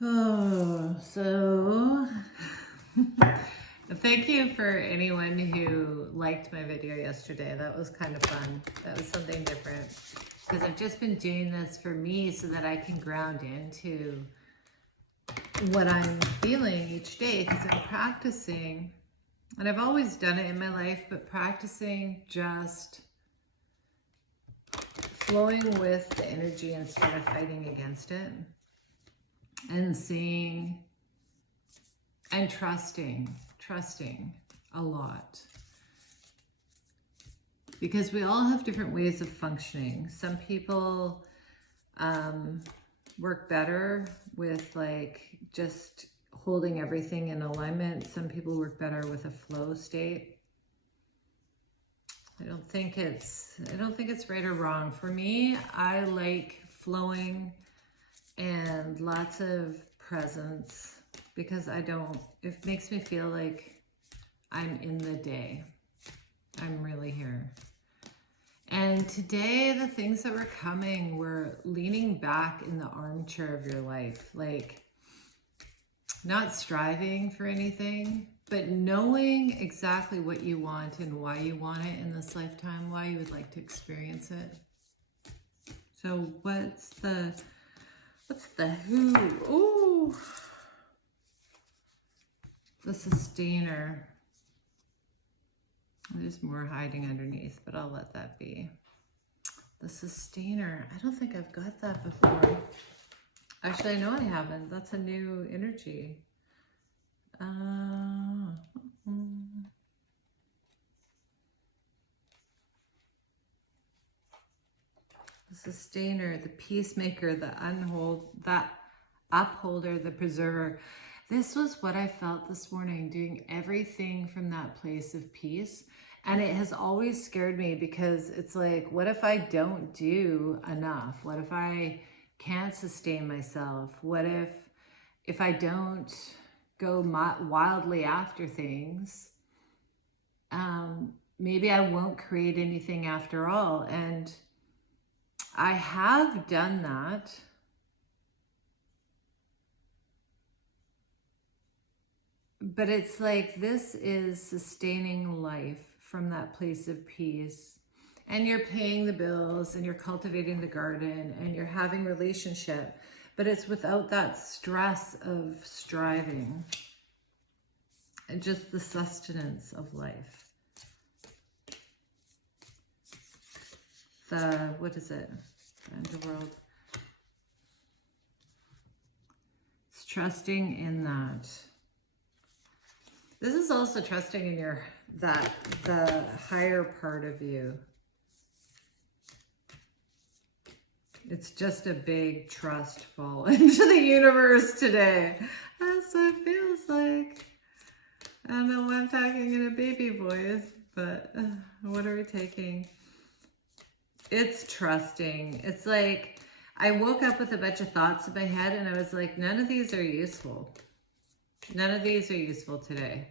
Oh, so thank you for anyone who liked my video yesterday. That was kind of fun. That was something different because I've just been doing this for me so that I can ground into what I'm feeling each day because I'm practicing, and I've always done it in my life, but practicing just flowing with the energy instead of fighting against it, and seeing and trusting a lot, because we all have different ways of functioning. Some people work better with like just holding everything in alignment. Some people work better with a flow state. I don't think it's right or wrong. For me, I like flowing and lots of presence because it makes me feel like I'm in the day. I'm really here. And today, the things that were coming were leaning back in the armchair of your life, like not striving for anything, but knowing exactly what you want and why you want it in this lifetime, why you would like to experience it. So what's the who? Ooh, the sustainer. There's more hiding underneath, but I'll let that be. The sustainer. I don't think I've got that before. Actually, I know I haven't. That's a new energy. The sustainer, the peacemaker, the upholder, the preserver. This was what I felt this morning, doing everything from that place of peace. And it has always scared me because it's like, what if I don't do enough? What if I can't sustain myself? What if I don't go wildly after things? Maybe I won't create anything after all. And I have done that. But it's like, this is sustaining life from that place of peace. And you're paying the bills and you're cultivating the garden and you're having relationship, but it's without that stress of striving and just the sustenance of life. What is it? The end of the world. It's trusting in that. This is also trusting in the higher part of you. It's just a big trust fall into the universe today. That's what it feels like. I don't know why I'm talking in a baby voice, but what are we taking? It's trusting. It's like I woke up with a bunch of thoughts in my head and I was like, none of these are useful. None of these are useful today.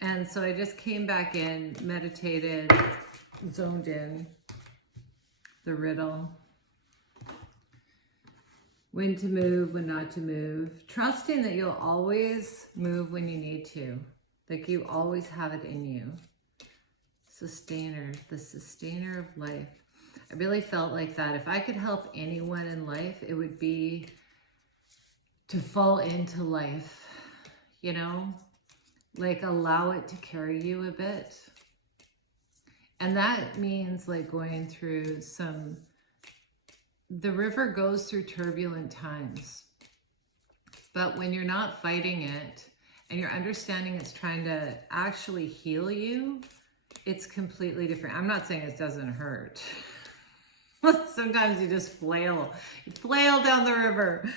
And so I just came back in, meditated, zoned in, the riddle. When to move, when not to move. Trusting that you'll always move when you need to. Like you always have it in you. Sustainer, the sustainer of life. I really felt like that. If I could help anyone in life, it would be to fall into life. You know, like allow it to carry you a bit. And that means like going through the river goes through turbulent times. But when you're not fighting it and you're understanding it's trying to actually heal you, it's completely different. I'm not saying it doesn't hurt. Sometimes you just flail. You flail down the river.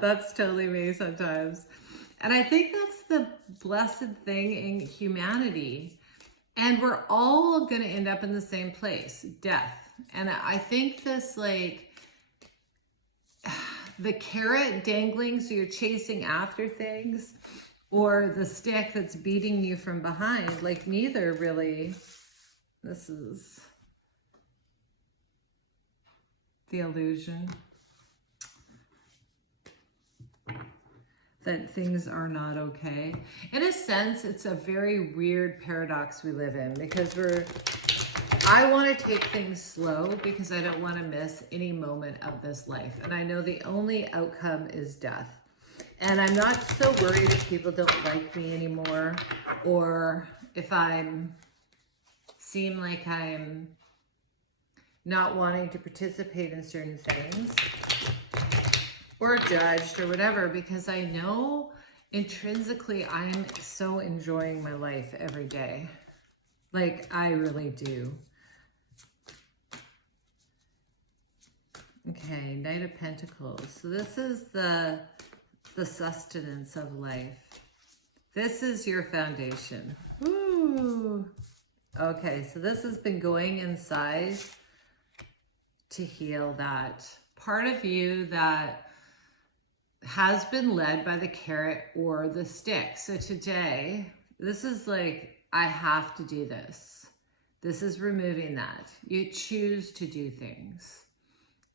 That's totally me sometimes. And I think that's the blessed thing in humanity. And we're all going to end up in the same place, death. And I think this, like, the carrot dangling, so you're chasing after things, or the stick that's beating you from behind, like neither really. This is the illusion. that things are not okay. In a sense, it's a very weird paradox we live in, because I want to take things slow because I don't want to miss any moment of this life. And I know the only outcome is death. And I'm not so worried if people don't like me anymore, or if seem like I'm not wanting to participate in certain things, or judged or whatever, because I know intrinsically I'm so enjoying my life every day. Like, I really do. Okay, Knight of Pentacles. So this is the sustenance of life. This is your foundation. Ooh. Okay, so this has been going inside to heal that part of you that has been led by the carrot or the stick. So today, this is like, I have to do this. This is removing that. You choose to do things.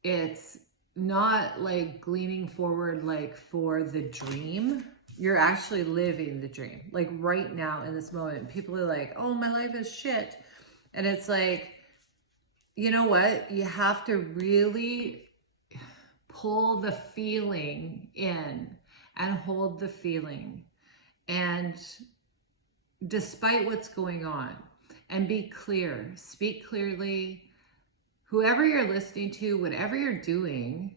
It's not like gleaning forward like for the dream. You're actually living the dream. Like right now in this moment, people are like, oh, my life is shit. And it's like, you know what? You have to really pull the feeling in and hold the feeling. And despite what's going on, and be clear, speak clearly. Whoever you're listening to, whatever you're doing,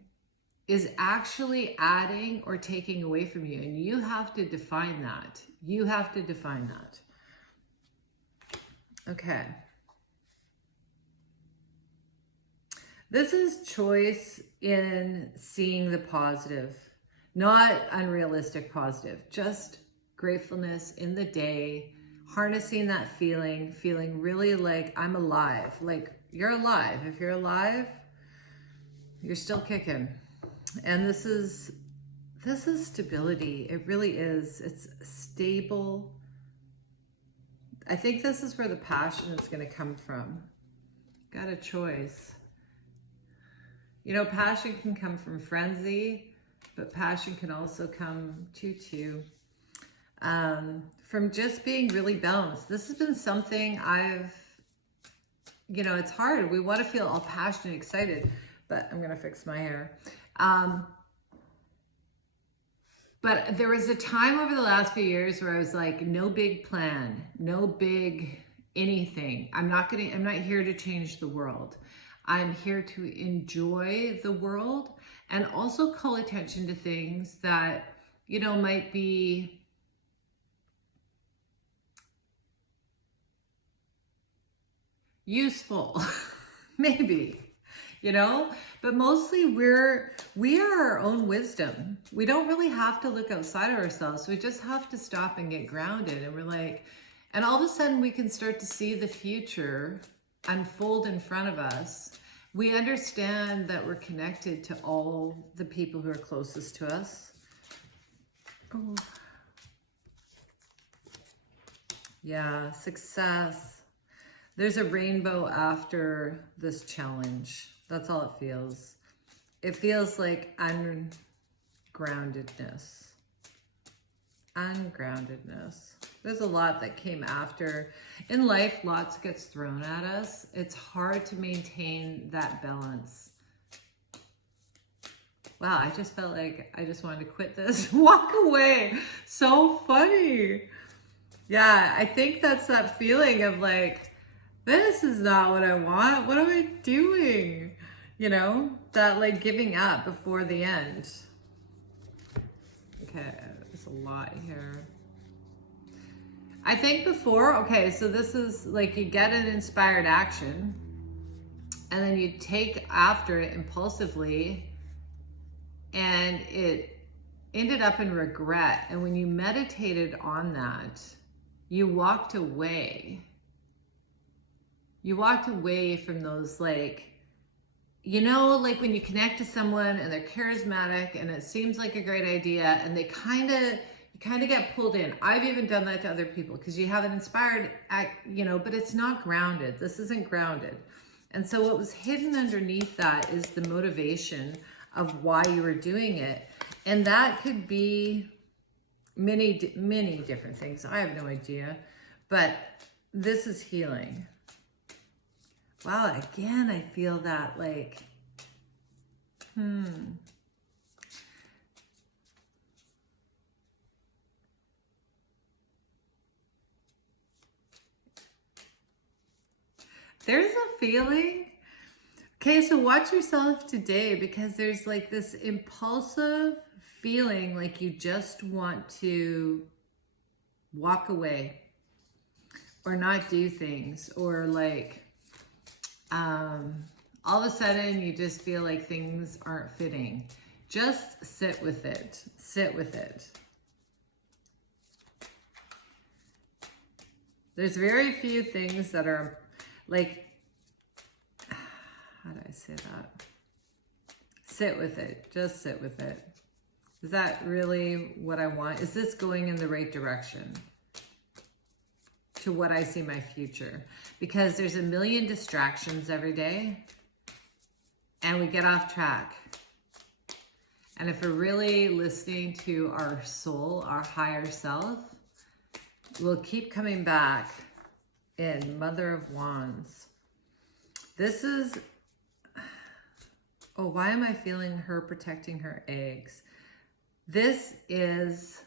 is actually adding or taking away from you. And you have to define that. You have to define that. Okay. This is choice in seeing the positive, not unrealistic positive, just gratefulness in the day, harnessing that feeling really like I'm alive. Like, you're alive. If you're alive, you're still kicking. And this is stability. It really is. It's stable. I think this is where the passion is going to come from. Got a choice. You know, passion can come from frenzy, but passion can also come too. From just being really balanced. This has been something it's hard. We want to feel all passionate and excited, but I'm going to fix my hair. But there was a time over the last few years where I was like, no big plan, no big anything. I'm not here to change the world. I'm here to enjoy the world and also call attention to things that, might be useful, maybe, but mostly we are our own wisdom. We don't really have to look outside of ourselves. We just have to stop and get grounded. And we're like, and all of a sudden we can start to see the future unfold in front of us. We understand that we're connected to all the people who are closest to us. Oh. Yeah, success. There's a rainbow after this challenge. That's all it feels. It feels like ungroundedness. Ungroundedness. There's a lot that came after. In life, lots gets thrown at us. It's hard to maintain that balance. Wow, I just felt like I just wanted to quit this, walk away. So funny. Yeah, I think that's that feeling of like, this is not what I want. What am I doing? That like giving up before the end. Okay, there's a lot here. I think so this is like you get an inspired action and then you take after it impulsively and it ended up in regret. And when you meditated on that, you walked away. You walked away from those like when you connect to someone and they're charismatic and it seems like a great idea and they kind of get pulled in. I've even done that to other people because you have an inspired act, but it's not grounded. This isn't grounded. And so what was hidden underneath that is the motivation of why you were doing it. And that could be many different things. I have no idea, but this is healing. Wow, again, I feel that like, There's a feeling. Okay, so watch yourself today, because there's like this impulsive feeling like you just want to walk away or not do things, or like all of a sudden you just feel like things aren't fitting. Just sit with it. Sit with it. There's very few things that are like, how do I say that? Sit with it. Just sit with it. Is that really what I want? Is this going in the right direction to what I see my future? Because there's a million distractions every day and we get off track. And if we're really listening to our soul, our higher self, we'll keep coming back in Mother of Wands. This is, oh, why am I feeling her protecting her eggs? This is,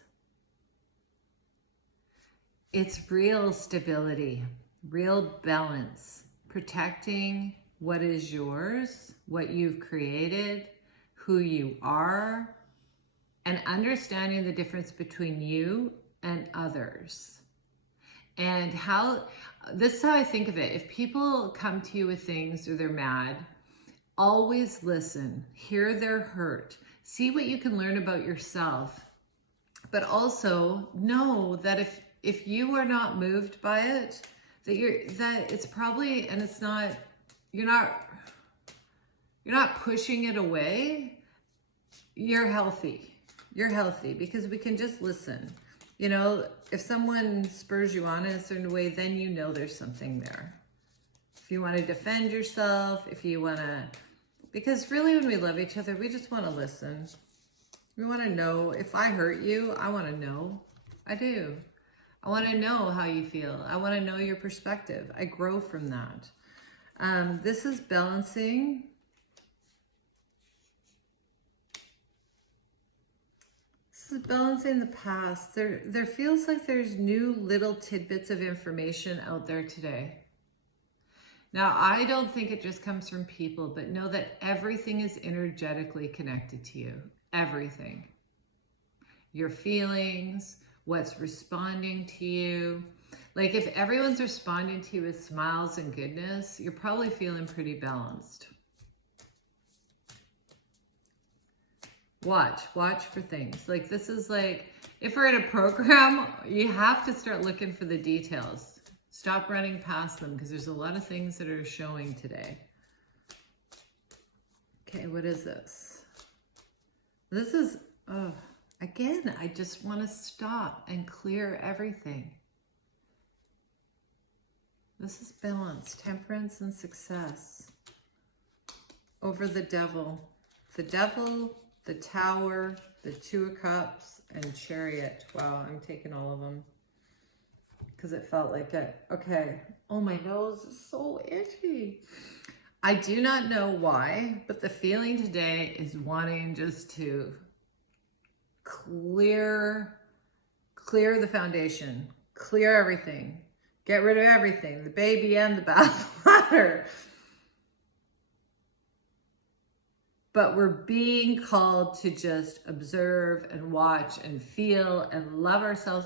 it's real stability, real balance, protecting what is yours, what you've created, who you are, and understanding the difference between you and others. And how, this is how I think of it. If people come to you with things or they're mad, always listen, hear their hurt, see what you can learn about yourself, but also know that if you are not moved by it, that it's probably, and it's not, you're not pushing it away. You're healthy. You're healthy, because we can just listen. You know, if someone spurs you on in a certain way, then you know there's something there. If you want to defend yourself, if you want to, because really when we love each other, we just want to listen. We want to know. If I hurt you, I want to know. I do. I want to know how you feel. I want to know your perspective. I grow from that. This is balancing. This is balancing the past. There feels like there's new little tidbits of information out there today. Now, I don't think it just comes from people, but know that everything is energetically connected to you. Everything. Your feelings, what's responding to you. Like if everyone's responding to you with smiles and goodness, you're probably feeling pretty balanced. Watch for things. Like this is like, if we're in a program, you have to start looking for the details. Stop running past them, because there's a lot of things that are showing today. Okay, what is this? This is, oh, again, I just want to stop and clear everything. This is balance, temperance, and success over the devil. The devil, the Tower, the Two of Cups, and Chariot. Wow, I'm taking all of them because it felt like it. Okay. Oh, my nose is so itchy. I do not know why, but the feeling today is wanting just to clear the foundation, clear everything, get rid of everything, the baby and the bathwater. But we're being called to just observe and watch and feel and love ourselves.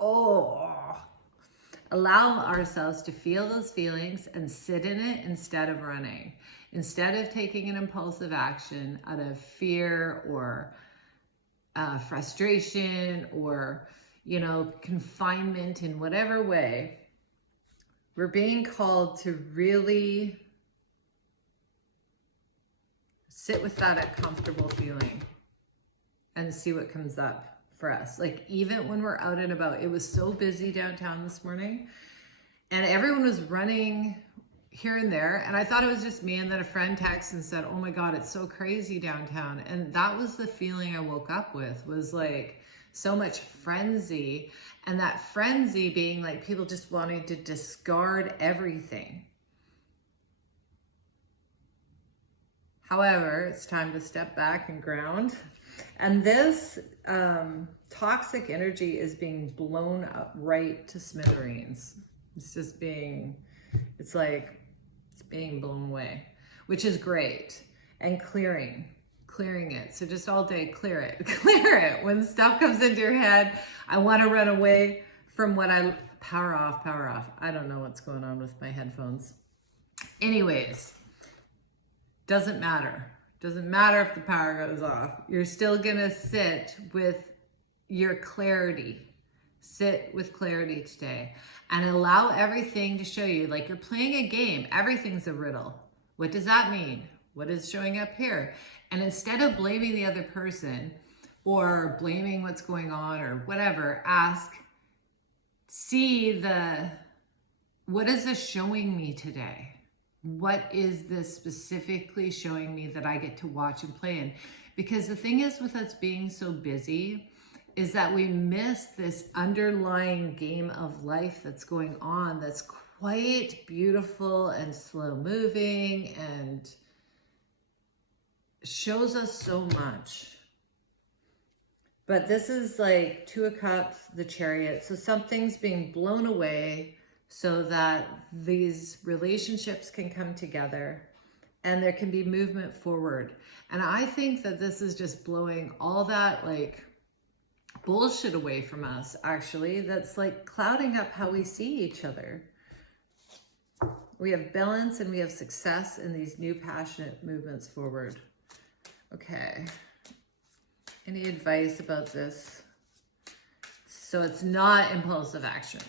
Oh, allow ourselves to feel those feelings and sit in it instead of running. Instead of taking an impulsive action out of fear or frustration or, you know, confinement in whatever way, we're being called to really sit with that uncomfortable feeling and see what comes up for us. Like even when we're out and about, it was so busy downtown this morning and everyone was running here and there. And I thought it was just me. And then a friend texted and said, oh my God, it's so crazy downtown. And that was the feeling I woke up with, was like so much frenzy, and that frenzy being like people just wanting to discard everything. However, it's time to step back and ground. And this toxic energy is being blown up right to smithereens. It's just being, it's like, it's being blown away, which is great. And clearing it. So just all day, clear it, clear it. When stuff comes into your head, I want to run away from what power off. I don't know what's going on with my headphones. Anyways, doesn't matter. Doesn't matter if the power goes off. You're still going to sit with your clarity. Sit with clarity today and allow everything to show you, like you're playing a game. Everything's a riddle. What does that mean? What is showing up here? And instead of blaming the other person or blaming what's going on or whatever, what is this showing me today? What is this specifically showing me that I get to watch and play in? Because the thing is with us being so busy is that we miss this underlying game of life that's going on that's quite beautiful and slow moving and shows us so much. But this is like Two of Cups, the Chariot. So something's being blown away so that these relationships can come together and there can be movement forward. And I think that this is just blowing all that like bullshit away from us, actually. That's like clouding up how we see each other. We have balance and we have success in these new passionate movements forward. Okay. Any advice about this? So it's not impulsive action.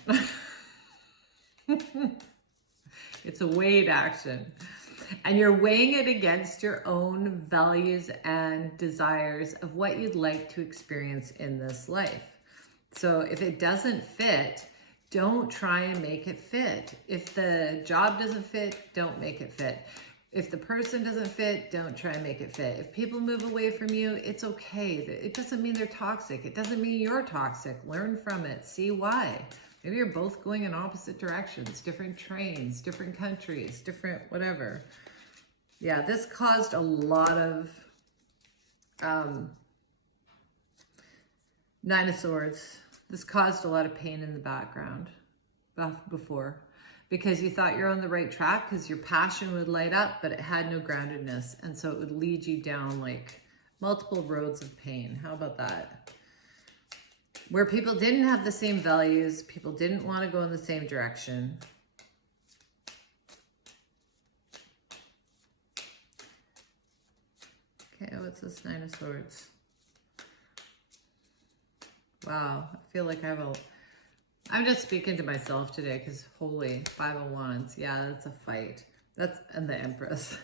It's a weighed action. And you're weighing it against your own values and desires of what you'd like to experience in this life. So if it doesn't fit, don't try and make it fit. If the job doesn't fit, don't make it fit. If the person doesn't fit, don't try and make it fit. If people move away from you, it's okay. It doesn't mean they're toxic. It doesn't mean you're toxic. Learn from it. See why. Maybe you're both going in opposite directions, different trains, different countries, different whatever. Yeah, this caused a lot of Nine of Swords. This caused a lot of pain in the background before. Because you thought you're on the right track because your passion would light up, but it had no groundedness. And so it would lead you down like multiple roads of pain. How about that? Where people didn't have the same values, people didn't want to go in the same direction. Okay, what's this Nine of Swords? Wow, I feel like I'm just speaking to myself today because holy, Five of Wands. Yeah, that's a fight. And the Empress.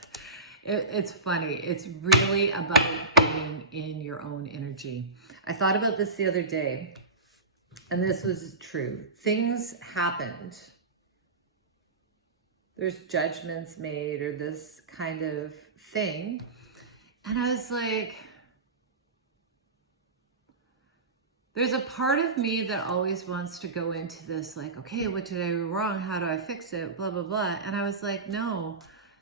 It's funny. It's really about being in your own energy. I thought about this the other day, and this was true. Things happened. There's judgments made or this kind of thing. And I was like, there's a part of me that always wants to go into this like, okay, what did I do wrong? How do I fix it? Blah, blah, blah. And I was like, no,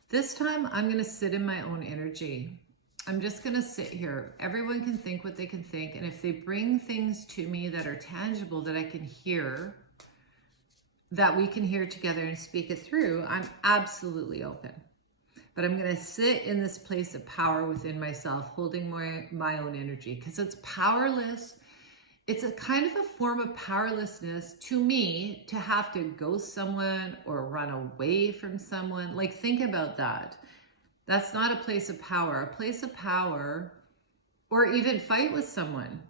this time I'm going to sit in my own energy. I'm just going to sit here. Everyone can think what they can think. And if they bring things to me that are tangible that I can hear, that we can hear together and speak it through, I'm absolutely open. But I'm going to sit in this place of power within myself, holding my own energy because it's powerless. It's a kind of a form of powerlessness to me to have to ghost someone or run away from someone. Like, think about that. That's not a place of power. A place of power, or even fight with someone.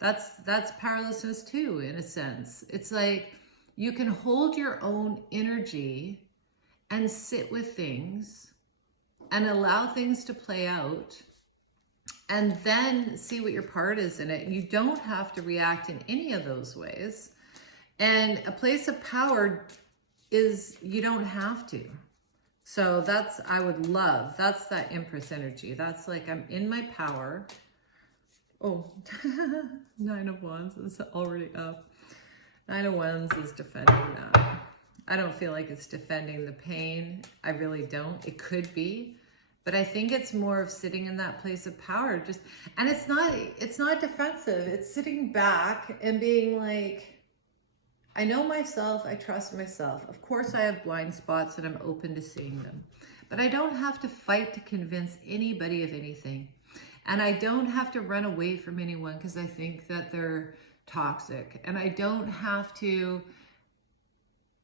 That's powerlessness too, in a sense. It's like you can hold your own energy and sit with things and allow things to play out and then see what your part is in it. You don't have to react in any of those ways. And a place of power is you don't have to. So I would love, that's that Empress energy. That's like, I'm in my power. Oh, Nine of Wands is already up. Nine of Wands is defending that. I don't feel like it's defending the pain. I really don't. It could be, but I think it's more of sitting in that place of power. And it's not defensive. It's sitting back and being like, I know myself. I trust myself. Of course, I have blind spots and I'm open to seeing them, but I don't have to fight to convince anybody of anything. And I don't have to run away from anyone because I think that they're toxic. And I don't have to,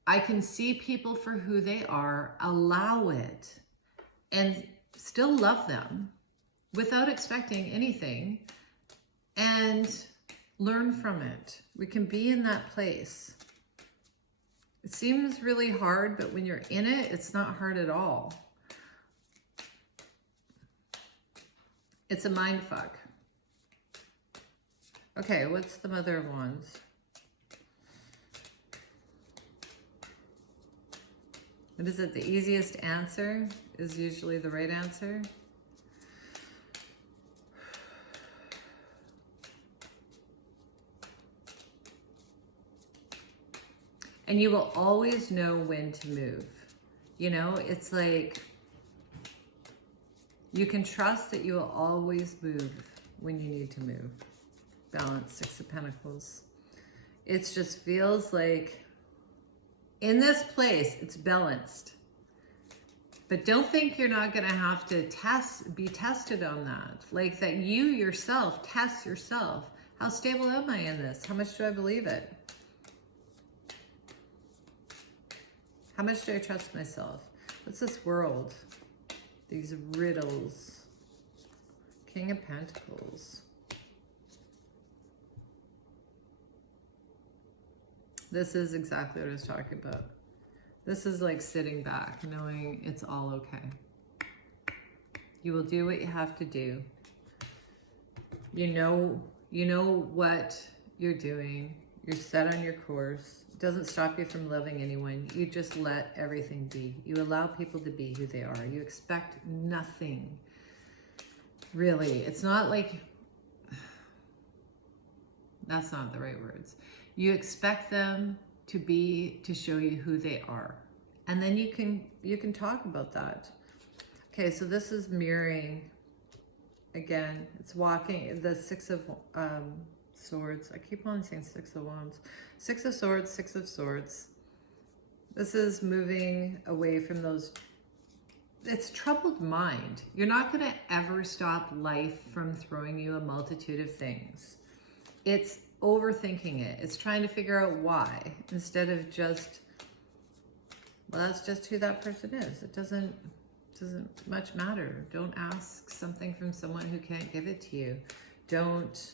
I can see people for who they are, allow it, and still love them without expecting anything and learn from it. We can be in that place. It seems really hard, but when you're in it, it's not hard at all. It's a mind fuck. Okay, what's the Mother of Wands? What is it? The easiest answer is usually the right answer. And you will always know when to move. You know, it's like, you can trust that you will always move when you need to move. Balance, Six of Pentacles. It just feels like in this place, it's balanced. But don't think you're not going to have to be tested on that. Like that you yourself test yourself. How stable am I in this? How much do I believe it? How much do I trust myself? What's this World? These riddles. King of Pentacles. This is exactly what I was talking about. This is like sitting back, knowing it's all okay. You will do what you have to do. You know what you're doing. You're set on your course. It doesn't stop you from loving anyone. You just let everything be. You allow people to be who they are. You expect nothing. Really, it's not like, that's not the right words. You expect them to show you who they are. And then you can talk about that. Okay, so this is mirroring. Again, it's walking, the Six of Swords. I keep on saying Six of Wands. Six of Swords, Six of Swords. This is moving away from those, it's troubled mind. You're not going to ever stop life from throwing you a multitude of things. It's overthinking it. It's trying to figure out why instead of just, well, that's just who that person is. It doesn't much matter. Don't ask something from someone who can't give it to you. Don't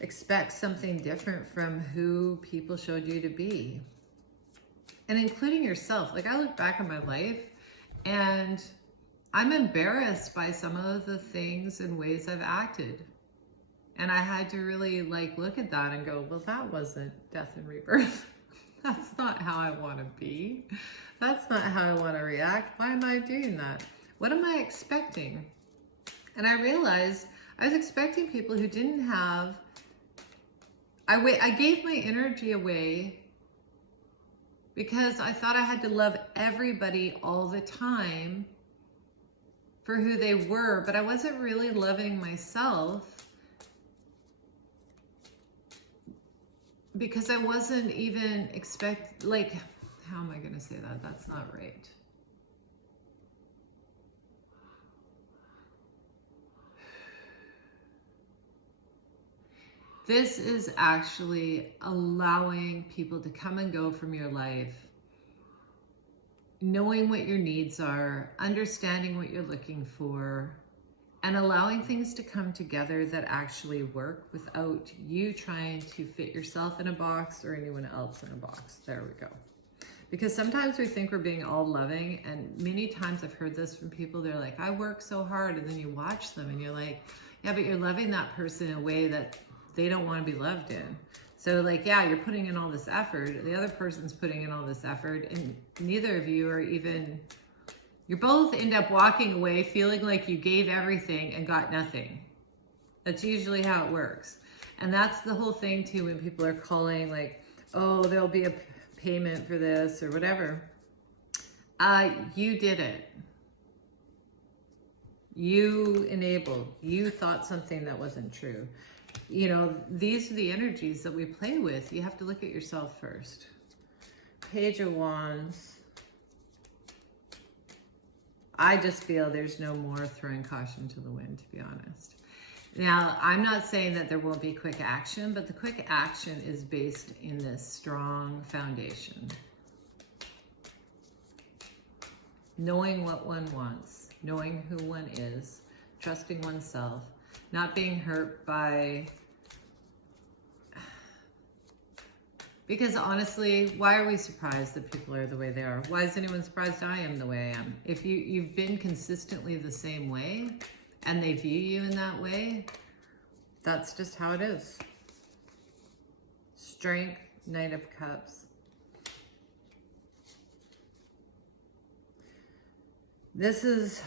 expect something different from who people showed you to be. And including yourself. Like I look back on my life and I'm embarrassed by some of the things and ways I've acted. And I had to really like look at that and go, well, that wasn't death and rebirth. That's not how I want to be. That's not how I want to react. Why am I doing that? What am I expecting? And I realized I was expecting people who didn't have, I gave my energy away because I thought I had to love everybody all the time for who they were, but I wasn't really loving myself because I wasn't even how am I going to say that? That's not right. This is actually allowing people to come and go from your life, knowing what your needs are, understanding what you're looking for, and allowing things to come together that actually work without you trying to fit yourself in a box or anyone else in a box. There we go. Because sometimes we think we're being all loving, and many times I've heard this from people. They're like, I work so hard, and then you watch them and you're like, yeah, but you're loving that person in a way that they don't want to be loved in. So like, yeah, you're putting in all this effort. The other person's putting in all this effort, and neither of you are even, you both end up walking away feeling like you gave everything and got nothing. That's usually how it works. And that's the whole thing too, when people are calling like, oh, there'll be a payment for this or whatever. You did it. You enabled. You thought something that wasn't true. You know, these are the energies that we play with. You have to look at yourself first. Page of Wands. I just feel there's no more throwing caution to the wind, to be honest. Now, I'm not saying that there won't be quick action, but the quick action is based in this strong foundation. Knowing what one wants, knowing who one is, trusting oneself, not being hurt by... Because honestly, why are we surprised that people are the way they are? Why is anyone surprised I am the way I am? If you've been consistently the same way and they view you in that way, that's just how it is. Strength, Knight of Cups. This is...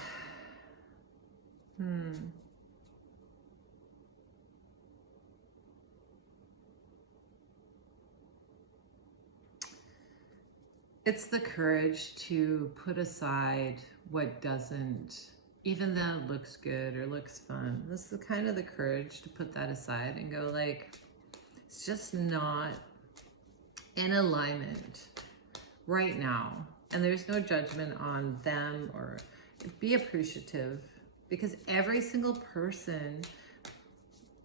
It's the courage to put aside what doesn't, even though it looks good or looks fun. This is kind of the courage to put that aside and go like, it's just not in alignment right now. And there's no judgment on them, or be appreciative, because every single person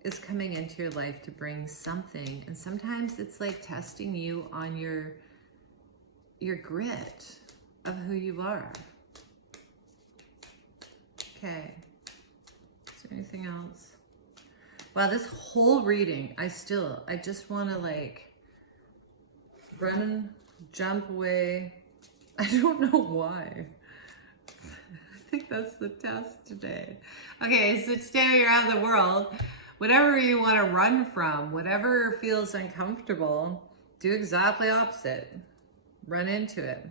is coming into your life to bring something. And sometimes it's like testing you on your grit of who you are. Okay. Is there anything else? Wow, this whole reading, I just want to like run, jump away. I don't know why. I think that's the test today. Okay, so today you're out of the world. Whatever you want to run from, whatever feels uncomfortable, do exactly opposite. Run into it.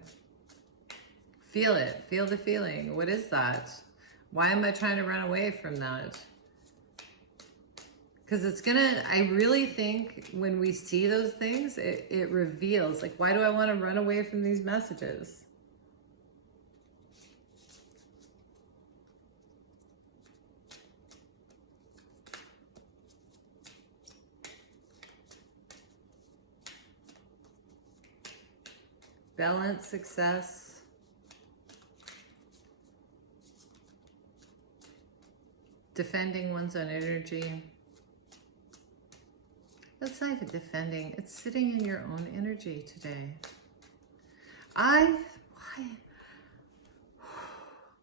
Feel it. Feel the feeling. What is that? Why am I trying to run away from that? Because it's gonna, I really think when we see those things, it reveals, like, why do I want to run away from these messages? Balance, success. Defending one's own energy. That's not even defending. It's sitting in your own energy today.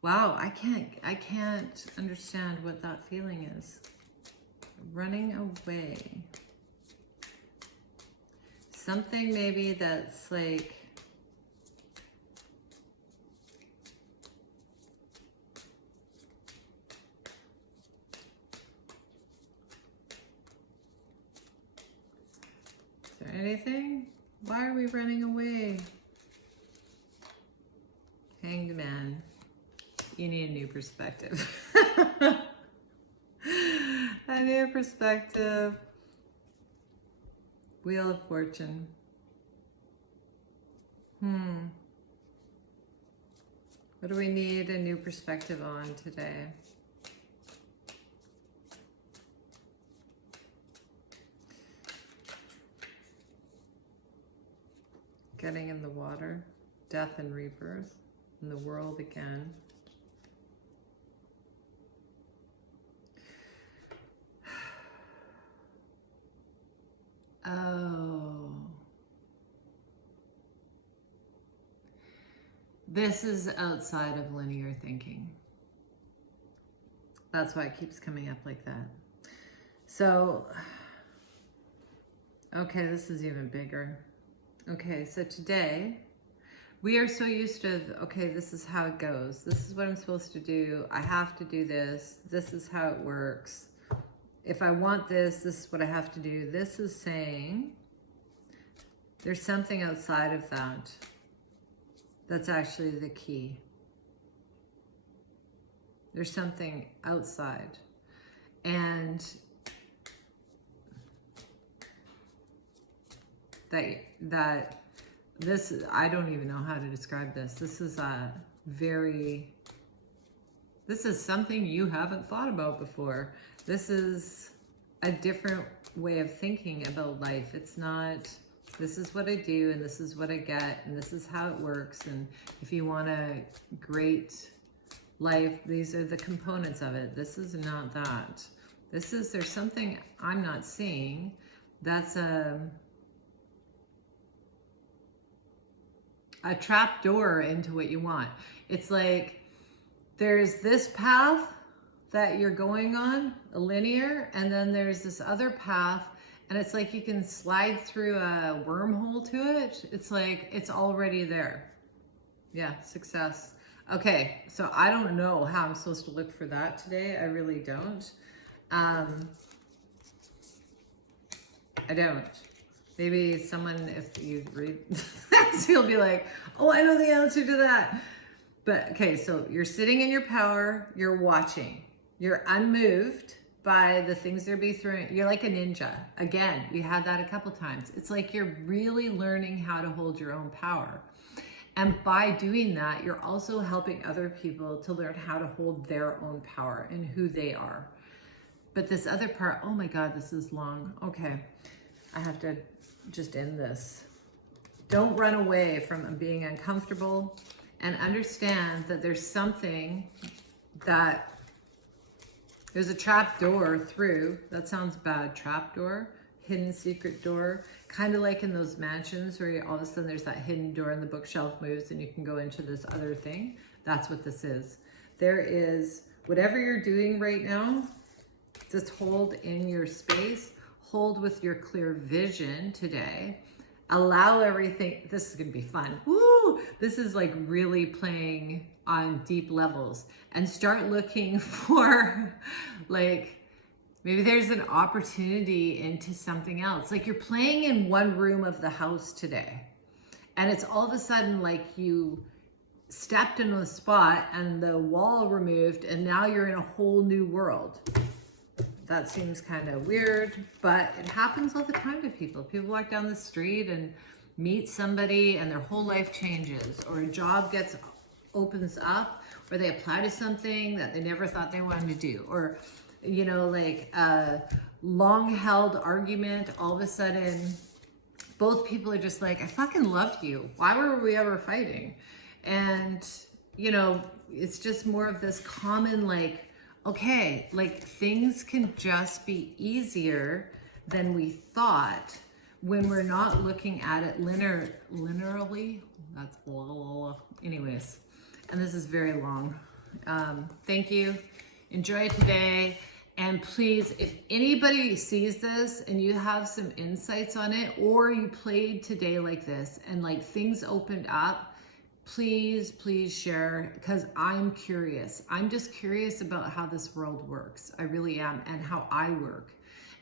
Wow, I can't understand what that feeling is. Running away. Something maybe that's like, anything? Why are we running away? Hanged Man. You need a new perspective. A new perspective. Wheel of Fortune. What do we need a new perspective on today? Getting in the water, death and rebirth, in the world again. Oh. This is outside of linear thinking. That's why it keeps coming up like that. So, okay, this is even bigger. Okay, so today, we are so used to, okay, this is how it goes. This is what I'm supposed to do. I have to do this. This is how it works. If I want this, this is what I have to do. This is saying there's something outside of that that's actually the key. There's something outside. And that this, I don't even know how to describe this. This is this is something you haven't thought about before. This is a different way of thinking about life. It's not, this is what I do and this is what I get and this is how it works. And if you want a great life, these are the components of it. This is not that. This is, there's something I'm not seeing that's a trap door into what you want. It's like there's this path that you're going on, a linear, and then there's this other path, and it's like you can slide through a wormhole to it. It's like it's already there. Yeah, success. Okay, so I don't know how I'm supposed to look for that today. I really don't. I don't. Maybe someone, if you read this, you'll be like, oh, I know the answer to that. But okay, so you're sitting in your power, you're watching, you're unmoved by the things they're being thrown. You're like a ninja. Again, we had that a couple times. It's like you're really learning how to hold your own power. And by doing that, you're also helping other people to learn how to hold their own power and who they are. But this other part, oh my God, this is long. Okay, I have to just end this. Don't run away from being uncomfortable and understand that there's something that there's a trap door through. That sounds bad. Trap door, hidden secret door, kind of like in those mansions where all of a sudden there's that hidden door and the bookshelf moves and you can go into this other thing. That's what this is. There is, whatever you're doing right now, just hold in your space, hold with your clear vision today. Allow everything, this is gonna be fun. Woo! This is like really playing on deep levels, and start looking for like, maybe there's an opportunity into something else. Like you're playing in one room of the house today, and it's all of a sudden like you stepped in a spot and the wall removed, and now you're in a whole new world. That seems kind of weird, but it happens all the time to people. People walk down the street and meet somebody and their whole life changes, or a job opens up, or they apply to something that they never thought they wanted to do, or, you know, like a long held argument, all of a sudden, both people are just like, I fucking loved you. Why were we ever fighting? And, you know, it's just more of this common, like, okay, like things can just be easier than we thought when we're not looking at it linearly. That's blah, blah, blah. Anyways, and this is very long. Thank you. Enjoy it today. And please, if anybody sees this and you have some insights on it, or you played today like this and like things opened up, please share, because I'm curious. I'm just curious about how this world works. I really am, and how I work.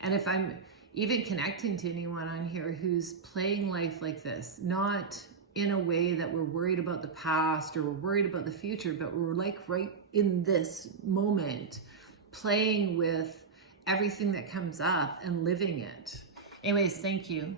And if I'm even connecting to anyone on here who's playing life like this, not in a way that we're worried about the past or we're worried about the future, but we're like right in this moment, playing with everything that comes up and living it. Anyways, thank you.